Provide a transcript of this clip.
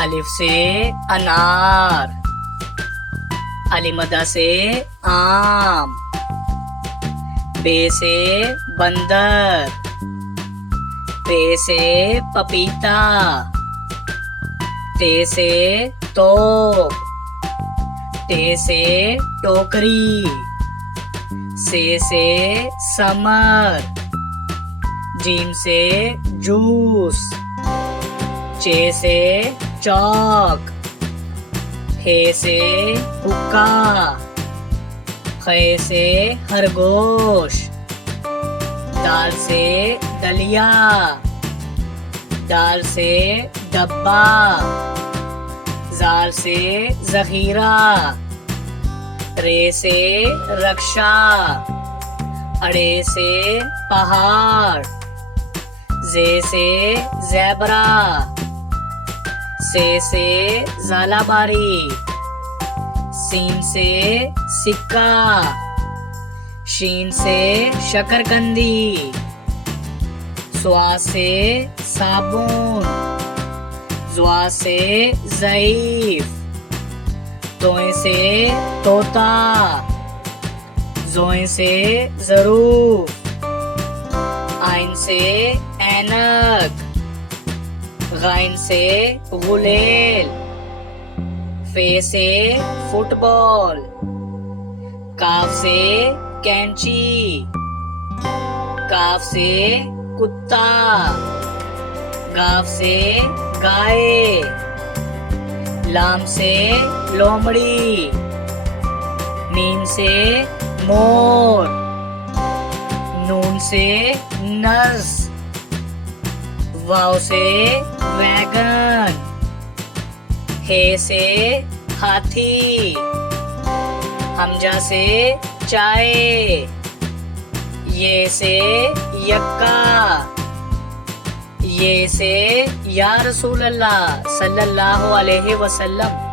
अलिफ से अनार, अलिमदा से आम, बे से बंदर, पे से पपीता, ते से तोप, टे से टोकरी, से समर, जीम से जूस, चे से चौक, हे से हुक्का, खे से खरगोश, दाल से दलिया, दाल से डब्बा, जाल से जखीरा, रे से रक्षा, अड़े से पहाड़, जे से ज़ेबरा, से ज़ालाबारी, सीन से सिक्का, शीन से शकरकंदी, स्वा से साबुन, ज़्वा से ज़ईफ, तोए से तोता, जोए से ज़रूफ, आइन से ऐनक, गाइन से गुलेल, फे से फुटबॉल, काफ से कैंची, काफ से कुत्ता, गाफ से गाय, लाम से लोमड़ी, मीम से मोर, नून से नर्स, वाव से वैगन, हे से हाथी, हमजा से चाय, ये से यक्का, ये से या रसूल अल्लाह सल्लल्लाहु अलैहि वसल्लम।